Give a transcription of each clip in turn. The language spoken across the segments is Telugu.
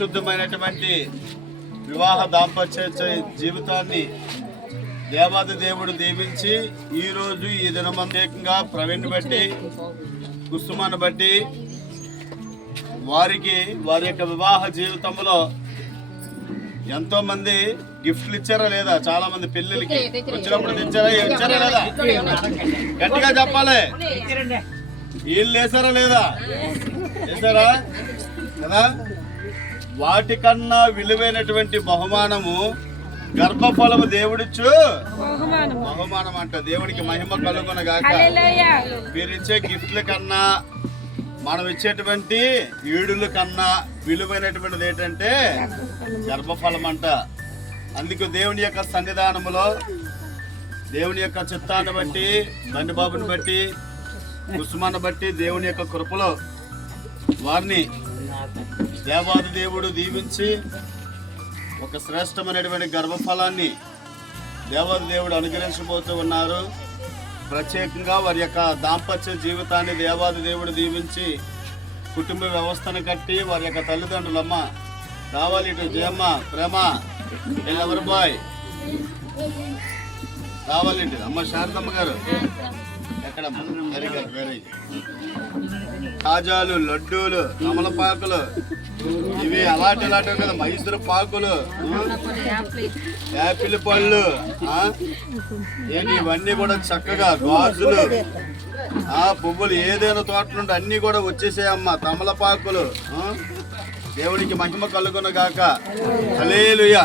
పరిశుద్ధమైనటువంటి వివాహ దాంపత్య జీవితాన్ని దేవాది దేవుడు దీవించి ఈరోజు ఈ దినమందేకంగా ప్రవీణ్ బట్టి కుసుమాను బట్టి వారికి వారి యొక్క వివాహ జీవితంలో ఎంతో మంది గిఫ్ట్లు ఇచ్చారా లేదా? చాలా మంది పెళ్లికి వచ్చినప్పుడు ఇచ్చారా లేదా? గట్టిగా చెప్పాలి. వీళ్ళు వేసారా లేదా? వేసారా కదా? వాటికన్నా విలువైనటువంటి బహుమానము గర్భఫలము దేవుడిచ్చు బహుమానం అంట. దేవునికి మహిమ కలుగునగాక. మీరు ఇచ్చే గిఫ్ట్ల కన్నా మనం ఇచ్చేటువంటి ఈడుల కన్నా విలువైనటువంటిది ఏంటంటే గర్భఫలం అంట. అందుకు దేవుని యొక్క సన్నిధానములో దేవుని యొక్క చిత్తాన్ని బట్టి బండిబాబుని బట్టి కుసుమాన్ని బట్టి దేవుని యొక్క కృపలో వారిని దేవాది దేవుడు దీవించి ఒక శ్రేష్టమైనటువంటి గర్భఫలాన్ని దేవాది దేవుడు అనుగ్రహించబోతూ ఉన్నారు. ప్రత్యేకంగా వారి యొక్క దాంపత్య జీవితాన్ని దేవాది దేవుడు దీవించి కుటుంబ వ్యవస్థను కట్టి వారి యొక్క తల్లిదండ్రులమ్మ రావాలి. ఇటు జయమ్మ ప్రేమ ఎవరు బాయ్ రావాలి. ఇటు అమ్మ శారదమ్మ గారు ఎక్కడ కాజాలు, లడ్డూలు, కమలపాకులు, ఇవి అలాంటి కదా, మైసూరు పాకులు, యాపిల్ పళ్ళు, ఏంటి ఇవన్నీ కూడా చక్కగా గాజులు, పువ్వులు ఏదైనా తోట నుండి అన్ని కూడా వచ్చేసాయమ్మ. తమలపాకులు. దేవునికి మహిమ కలుగునగాక. హల్లెలూయా.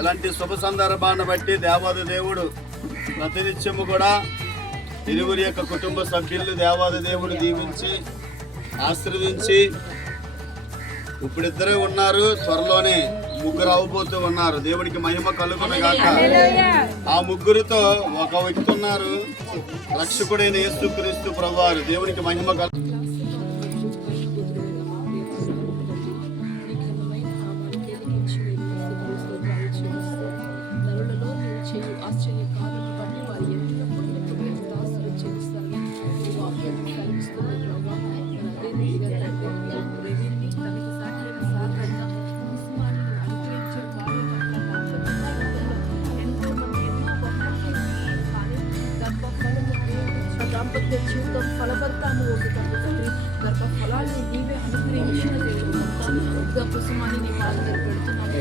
ఇలాంటి శుభ సందర్భాన్ని బట్టి దేవాది దేవుడు ప్రతినిత్యము కూడా ఇరువురి యొక్క కుటుంబ సభ్యులు దేవాది దేవుడు దీవించి ఆశీర్వదించి ఇప్పుడిద్దరే ఉన్నారు, త్వరలోనే ముగ్గురు అవబోతూ ఉన్నారు. దేవునికి మహిమ కలుగునగాక. ఆ ముగ్గురితో ఒక వ్యక్తి ఉన్నారు, రక్షకుడైన యేసుక్రీస్తు ప్రభువారు. దేవునికి మహిమ దాంపత్య జీవితం ఫలభరితాన్ని గర్భ ఫలాన్ని నీవే అనుగ్రహించిన దేవుడు కుసుమాన్ని నీ వాళ్ళ దగ్గర పెడుతున్నాము.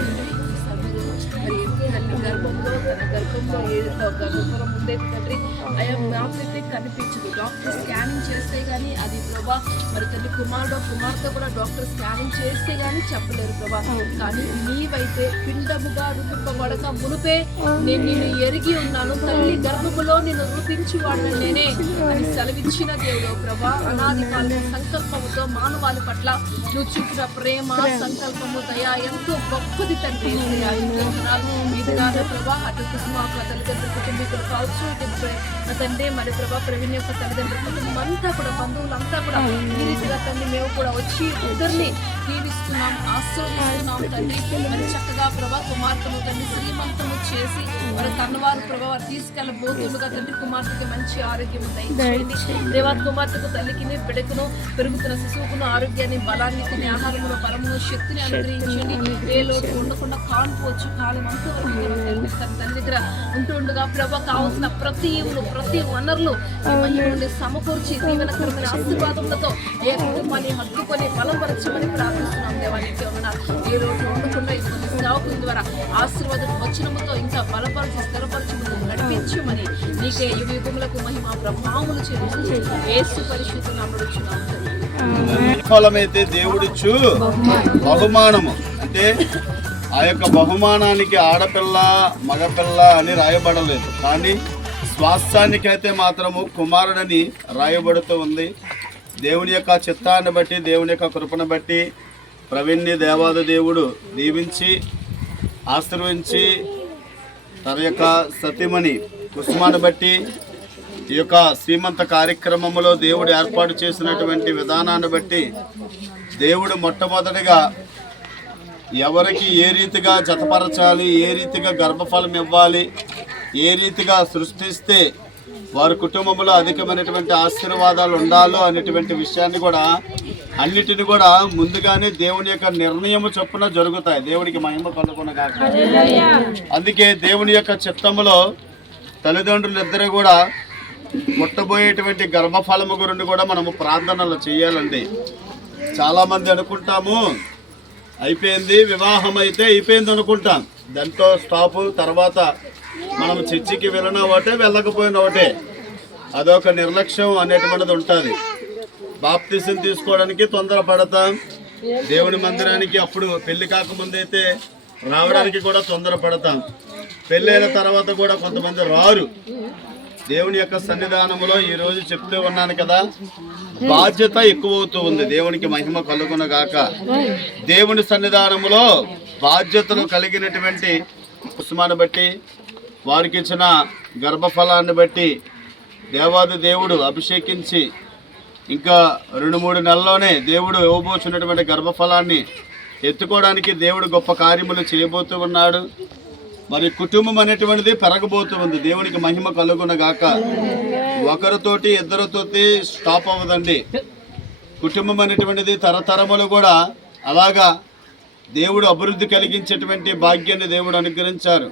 తల్లి గర్భంలో తన గర్భంలో ఏదో గర్భఫలం ఉండే తండ్రి అయా నాకైతే కనిపించదు. డాక్టర్ స్కానింగ్ చేస్తే కానీ అది ప్రభా, మరి తల్లి కుమార్తె కూడా డాక్టర్ స్కానింగ్ చేస్తే కానీ చెప్పలేరు ప్రభా. కానీ నీవైతే పిండముగా రూపింపబడక మునుపే నేను నిన్ను ఎరిగి ఉన్నాను, తల్లి గర్భములో నిన్ను రూపించువాడని నేనే అని సెలవిచ్చిన దేవుడు ప్రభా. అనాది కాల సంకల్పముతో మానవాళి పట్ల నువ్వు చూపిన ప్రేమ, సంకల్పము, దయ ఎంతో గొప్పది తండ్రి. ఇది కాదు ప్రభా, అటు కుసుమ తల్లిదండ్రుల కుటుంబీకులు కావచ్చు, తండ్రి మరి ప్రభా ప్రవీణ్ యొక్క తల్లిదండ్రుల కుటుంబం అంతా కూడా, బంధువులంతా కూడా ఈ రీతిగా తండ్రి మేము కూడా వచ్చి ఇద్దరిని దీవిస్తున్నాం, ఆశీర్వదిస్తున్నాం తండ్రి. మరి చక్కగా ప్రభా కుమార్తెను తండ్రి శ్రీమంతము చేసి మరి తనవారు ప్రభా వారు తీసుకెళ్ళబోతుండగా తండ్రి కుమార్తెకి మంచి ఆరోగ్యం దయచేయండి దేవా. కుమార్తెకు తల్లికి బిడ్డకును పెరుగుతున్న శిశువుకును ఆరోగ్యాన్ని, బలాన్ని, తినే ఆహారమును, బలమును, శక్తిని అనుగ్రహించండి. ఏ లోటు ఉండకుండా కానుకోవచ్చు కాలం అంతవరకు తన తల్లి దగ్గర ఉంటూ ఉండగా ప్రభా కావాల్సిన ప్రతి ఈవులు, ప్రతి వనరులు నుండి సమకూర్చి దీవెనకరమైన ఆశీర్వాదములతో ఏ కుటుంబాన్ని హత్తుకొని బలపరచమని ప్రార్థిస్తున్నాం దేవానికి ఉన్నారు. ఏ రోజు ఉండకుండా ఇటువంటి సేవకుల ద్వారా ఆశీర్వాదం వచనముతో ఇంకా బలపరిచి స్థిరపరచమని నడిపించమని నీకే యుగ యుగములకు మహిమ ప్రభావములు చెల్లించి యేసు పరిశుద్ధ నామమున ఫలమైతే దేవుడిచ్చు బహుమానము. అంటే ఆ యొక్క బహుమానానికి ఆడపిల్ల మగపిల్ల అని రాయబడలేదు, కానీ స్వాస్థ్యానికైతే మాత్రము కుమారుడని రాయబడుతూ ఉంది. దేవుని యొక్క చిత్తాన్ని బట్టి, దేవుని యొక్క కృపను బట్టి ప్రవీణ్ని దేవాది దేవుడు దీవించి ఆశీర్వించి తన యొక్క సతీమణి కుసుమాన్ని బట్టి ఈ యొక్క శ్రీమంత కార్యక్రమంలో దేవుడు ఏర్పాటు చేసినటువంటి విధానాన్ని బట్టి దేవుడు మొట్టమొదటిగా ఎవరికి ఏ రీతిగా జతపరచాలి, ఏ రీతిగా గర్భఫలం ఇవ్వాలి, ఏ రీతిగా సృష్టిస్తే వారి కుటుంబంలో అధికమైనటువంటి ఆశీర్వాదాలు ఉండాలో అనేటువంటి విషయాన్ని కూడా అన్నిటిని కూడా ముందుగానే దేవుని యొక్క నిర్ణయము చొప్పున జరుగుతాయి. దేవునికి మహిమ కలుగునగాక. అందుకే దేవుని యొక్క చిత్తములో తల్లిదండ్రులు ఇద్దరు కూడా పుట్టబోయేటువంటి గర్భఫలము గురించి కూడా మనము ప్రార్థనలు చేయాలండి. చాలామంది అనుకుంటాము అయిపోయింది, వివాహం అయితే అయిపోయింది అనుకుంటాం, దాంతో స్టాపు. తర్వాత మనం చర్చికి వెళ్ళిన ఒకటే వెళ్ళకపోయిన ఒకటే, అదొక నిర్లక్ష్యం అనేటువంటిది ఉంటుంది. బాప్తిసం తీసుకోవడానికి తొందరపడతాం, దేవుని మందిరానికి అప్పుడు పెళ్లి కాకముందైతే రావడానికి కూడా తొందరపడతాం, పెళ్ళైన తర్వాత కూడా కొంతమంది రారు. దేవుని యొక్క సన్నిధానంలో ఈరోజు చెప్తూ ఉన్నాను కదా, బాధ్యత ఎక్కువ అవుతూ ఉంది. దేవునికి మహిమ కలుగునగాక. దేవుని సన్నిధానంలో బాధ్యతలు కలిగినటువంటి కుసుమాన్ని బట్టి, వారికి ఇచ్చిన గర్భఫలాన్ని బట్టి దేవాది దేవుడు అభిషేకించి ఇంకా 2-3 నెలల్లోనే దేవుడు ఇవ్వబోతున్నటువంటి గర్భఫలాన్ని ఎత్తుకోవడానికి దేవుడు గొప్ప కార్యములు చేయబోతూ ఉన్నాడు. మరి కుటుంబం అనేటువంటిది పెరగబోతూ ఉంది. దేవునికి మహిమ కలుగునగాక. ఒకరితోటి ఇద్దరితోటి స్టాప్ అవ్వదండి. కుటుంబం అనేటువంటిది తరతరములు కూడా అలాగా దేవుడు అభివృద్ధి కలిగించేటువంటి భాగ్యాన్ని దేవుడు అనుగ్రహించారు.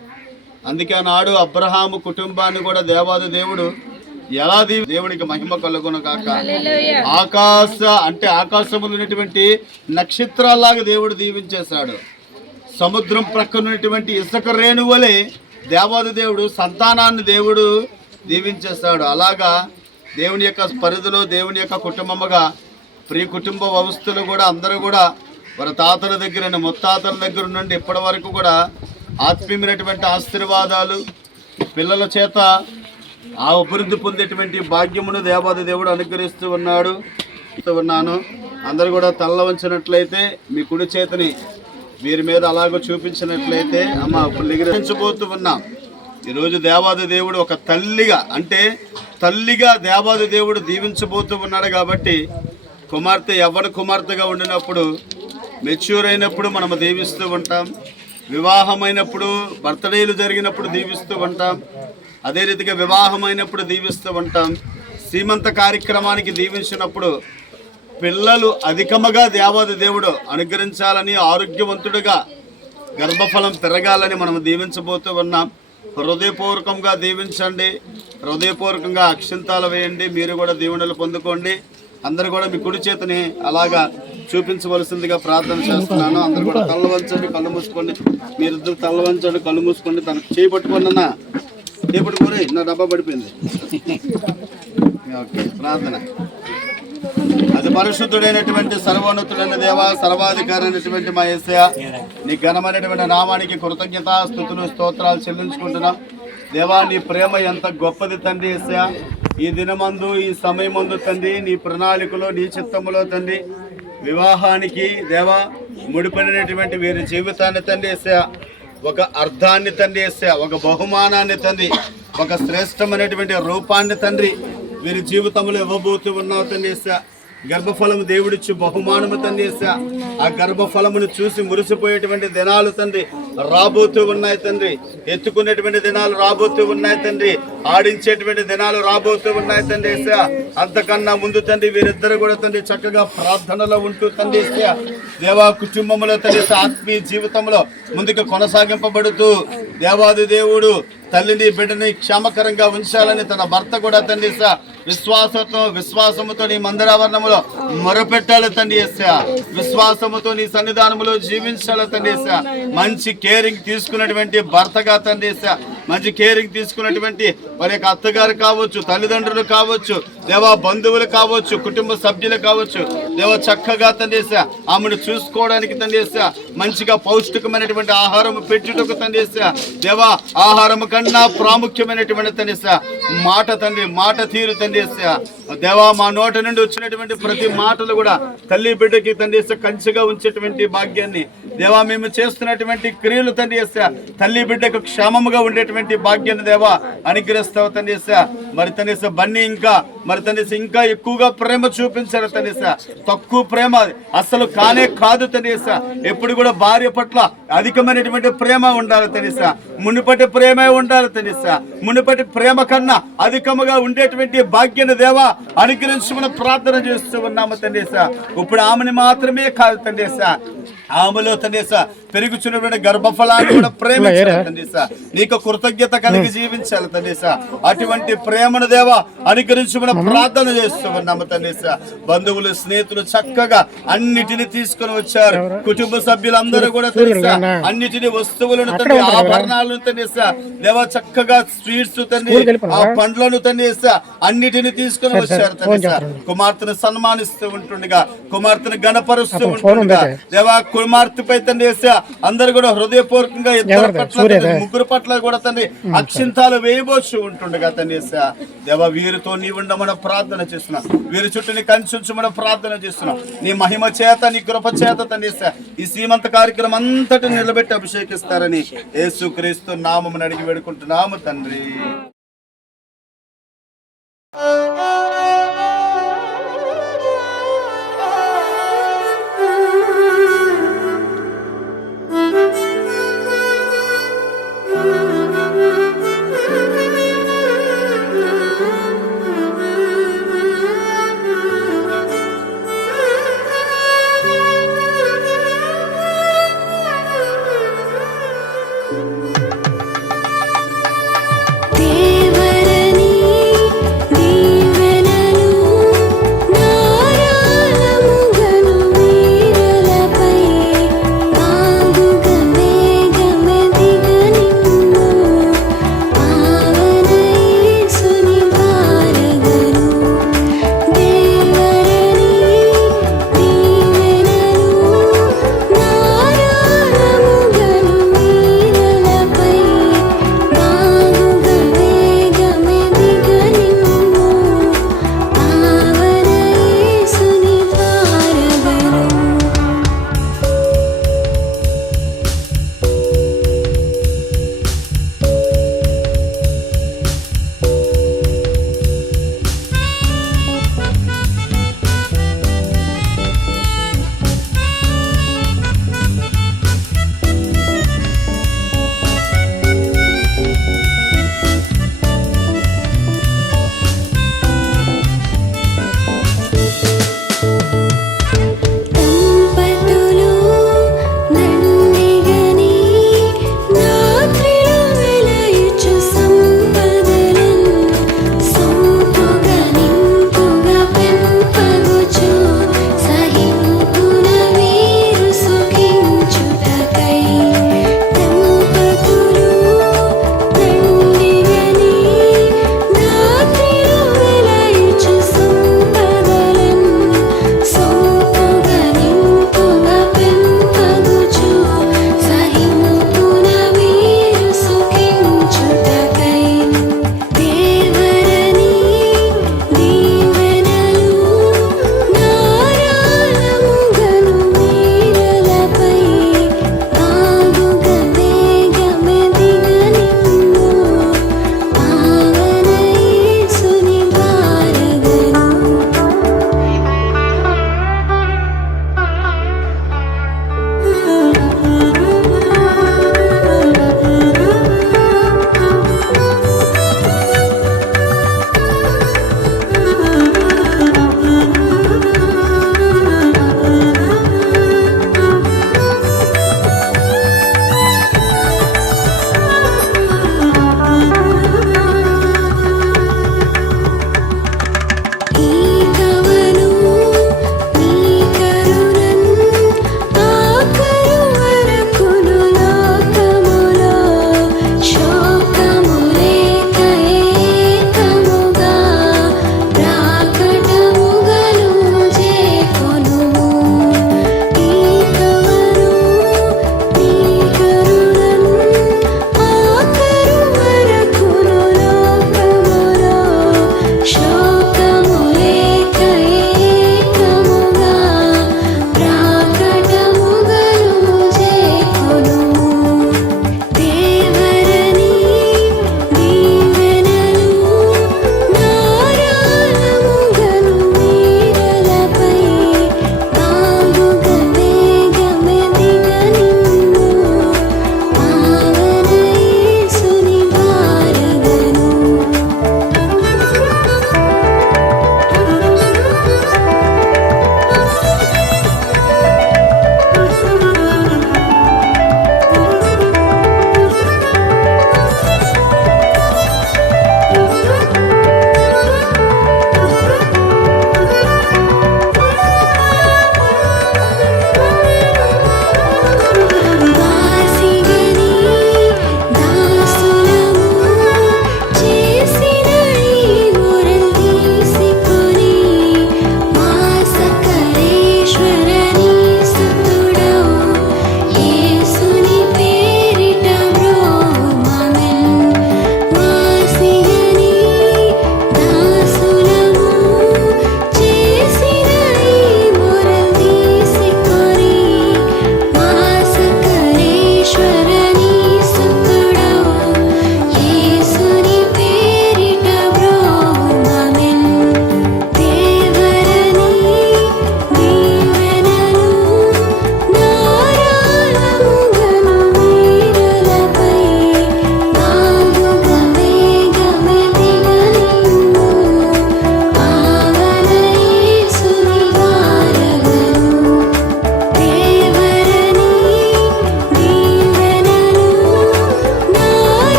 అందుకే నాడు అబ్రహాము కుటుంబాన్ని కూడా దేవాది దేవుడు ఎలా దేవునికి మహిమ కలుగునగాక. ఆకాశములు ఉన్నటువంటి నక్షత్రాల్లాగా దేవుడు దీవించేశాడు. సముద్రం ప్రక్కనున్నటువంటి ఇసుక రేణువలే దేవాది దేవుడు సంతానాన్ని దేవుడు దీవించేస్తాడు. అలాగా దేవుని యొక్క పరిధిలో దేవుని యొక్క కుటుంబముగా ప్రియ కుటుంబ వ్యవస్థలు కూడా అందరూ కూడా వారి తాతల దగ్గర ముత్తాతల దగ్గర నుండి ఇప్పటి వరకు కూడా ఆత్మీయమైనటువంటి ఆశీర్వాదాలు పిల్లల చేత ఆ అభివృద్ధి పొందేటువంటి భాగ్యమును దేవాది దేవుడు అనుగ్రహిస్తూ ఉన్నాను. అందరూ కూడా తల్ల వంచినట్లయితే మీ కుడి చేతిని వీరి మీద అలాగో చూపించినట్లయితే అమ్మ నిగ్రహించబోతూ ఉన్నాం. ఈరోజు దేవాది దేవుడు ఒక తల్లిగా దేవాది దేవుడు దీవించబోతూ ఉన్నాడు. కాబట్టి కుమార్తె ఎవరి కుమార్తెగా ఉండినప్పుడు మెచ్యూర్ అయినప్పుడు మనము దీవిస్తూ ఉంటాం. వివాహమైనప్పుడు బర్త్డేలు జరిగినప్పుడు దీవిస్తూ ఉంటాం. అదే రీతిగా వివాహమైనప్పుడు దీవిస్తూ ఉంటాం. శ్రీమంత కార్యక్రమానికి దీవించినప్పుడు పిల్లలు అధికముగా దేవాది దేవుడు అనుగ్రహించాలని, ఆరోగ్యవంతుడిగా గర్భఫలం పెరగాలని మనం దీవించబోతూ ఉన్నాం. హృదయపూర్వకంగా దీవించండి, హృదయపూర్వకంగా అక్షింతాలు వేయండి. మీరు కూడా దీవెనలు పొందుకోండి. అందరూ కూడా మీ కుడి చేతిని అలాగా చూపించవలసిందిగా ప్రార్థన చేస్తున్నాను. అందరూ కూడా తల్ల వంచండి, కళ్ళు మూసుకోండి. మీరిద్దరు తల్ల వంచండి, కళ్ళు మూసుకోండి. తనకు చేయబట్టుకోండి అన్న, చేయబట్టుకోరి, నా డబ్బా పడిపోయింది. ఓకే, ప్రార్థన. అది పరిశుద్ధుడైనటువంటి సర్వోన్నతుడైన దేవ, సర్వాధికారి అయినటువంటి మా యేసయ్య, నీ ఘనమైనటువంటి నామానికి కృతజ్ఞత స్తుతులు స్తోత్రాలు చెల్లించుకుంటున్నాం. దేవా, నీ ప్రేమ ఎంత గొప్పది తండ్రి యేసయ్య. ఈ దినమందు, ఈ సమయమందు తండ్రి, నీ ప్రణాళికలో, నీ చిత్తములో తండ్రి, వివాహానికి దేవా ముడిపడినటువంటి వీరి జీవితాన్ని తండ్రి యేసయ్య, ఒక అర్థాన్ని తండ్రి యేసయ్య, ఒక బహుమానాన్ని తండ్రి, ఒక శ్రేష్టమైనటువంటి రూపాన్ని తండ్రి వీరి జీవితంలో ఇవ్వబోతూ ఉన్నావు తండ్రి యేసయ్య. గర్భఫలము దేవుడిచ్చి బహుమానము తండ్రి యేసయ్య. ఆ గర్భఫలమును చూసి మురిసిపోయేటువంటి దినాలు తండ్రి రాబోతూ ఉన్నాయి తండ్రి. ఎత్తుకునేటువంటి దినాలు రాబోతూ ఉన్నాయి తండ్రి. ఆడించేటువంటి దినాలు రాబోతూ ఉన్నాయి తండ్రి యేసయ్య. అంతకన్నా ముందు తండ్రి వీరిద్దరు కూడా తండ్రి చక్కగా ప్రార్థనలో ఉంటూ తండ్రి యేసయ్య, దేవా కుటుంబంలో తండ్రి ఆత్మీయ జీవితంలో ముందుకు కొనసాగింపబడుతూ దేవాది దేవుడు తల్లిని బిడ్డని క్షేమకరంగా ఉంచాలని తన భర్త కూడా తండ్రి విశ్వాసముతో నీ మందిరావరణములో మొరపెట్టాలి తండ్రి యేసయ్య. విశ్వాసముతో నీ సన్నిధానములో జీవించాలి తండ్రి యేసయ్య. మంచి కేరింగ్ తీసుకున్నటువంటి భర్తగా తండ్రి యేసయ్య, మంచి కేరింగ్ తీసుకున్నటువంటి వారి యొక్క అత్తగారు కావచ్చు, తల్లిదండ్రులు కావచ్చు, దేవా బంధువులు కావచ్చు, కుటుంబ సభ్యులు కావచ్చు, దేవ చక్కగా తండ్రి యేసయ్య ఆమెను చూసుకోవడానికి తండ్రి యేసయ్య, మంచిగా పౌష్టికమైనటువంటి ఆహారం పెట్టుటకు తండ్రి యేసయ్య, దేవా ఆహారం కన్నా ప్రాముఖ్యమైనటువంటి తండ్రి యేసయ్య మాట తండ్రి, మాట తీరు తండ్రి యేసయ్య. దేవా మా నోట నుండి వచ్చినటువంటి ప్రతి మాటలు కూడా తల్లి బిడ్డకి తండ్రి యేసయ్య కంచిగా ఉంచేటువంటి భాగ్యాన్ని, దేవా మేము చేస్తున్నటువంటి క్రియలు తండ్రి యేసయ్య తల్లి బిడ్డకు క్షేమముగా ఉండేటువంటి అనేటువంటి భాగ్యాన్ని దేవా అనుగ్రహిస్తావు తండ్రి. మరి తండ్రి బన్నీ మరి తండ్రి ఇంకా ఎక్కువగా ప్రేమ చూపించారు తండ్రి. తక్కువ ప్రేమ అసలు కానే కాదు తండ్రి. ఎప్పుడు కూడా భార్య పట్ల అధికమైనటువంటి ప్రేమ ఉండాలి తండ్రి. మునుపటి ప్రేమే ఉండాలి తండ్రి. మునుపటి ప్రేమ కన్నా అధికముగా ఉండేటువంటి భాగ్యాన్ని దేవా అనుగ్రహించమని ప్రార్థన చేస్తూ ఉన్నాము తండ్రి. ఇప్పుడు ఆమెని మాత్రమే కాదు తండ్రి, ఆమెలో తండ్రి పెరుగుచున్నటువంటి గర్భఫలాన్ని కూడా ప్రేమించాలి తండ్రి. నీకు కృతజ్ఞత కలిగి జీవించాలి తండ్రి. అటువంటి ప్రేమను దేవా అనుగ్రహించమని ప్రార్థన చేస్తూ ఉన్నాము తండ్రి. బంధువులు స్నేహితులు చక్కగా అన్నిటిని తీసుకొని వచ్చారు. కుటుంబ సభ్యులందరూ కూడా తండ్రి అన్నిటిని వస్తువులను తండ్రి, ఆభరణాలను తండ్రి దేవా చక్కగా స్వీట్స్ తండ్రి, ఆ పండ్లను తండ్రి అన్నిటిని తీసుకొని వచ్చారు తండ్రి. కుమార్తెను సన్మానిస్తూ ఉంటుండగా, కుమార్తెను గణపరుస్తూ ఉంటుండగా దేవా కుమార్తెపై తండ్రి అందరు కూడా హృదయపూర్వకంగా ఇద్దరు పట్ల ముగ్గురు పట్ల కూడా తండ్రి అక్షింతాలు వేయబోచు ఉంటుండగా తండ్రి దేవా వీరితో నీ ఉండమని ప్రార్థన చేస్తున్నాం. వీరి చుట్టూ నీ కంచుంచమని ప్రార్థన చేస్తున్నాం. నీ మహిమ చేత నీ కృప చేత తండ్రి ఈ సీమంత కార్యక్రమం అంతటి నిలబెట్టి అభిషేకిస్తారని యేసుక్రీస్తు నామమున అడిగి వేడుకుంటున్నాము తండ్రి.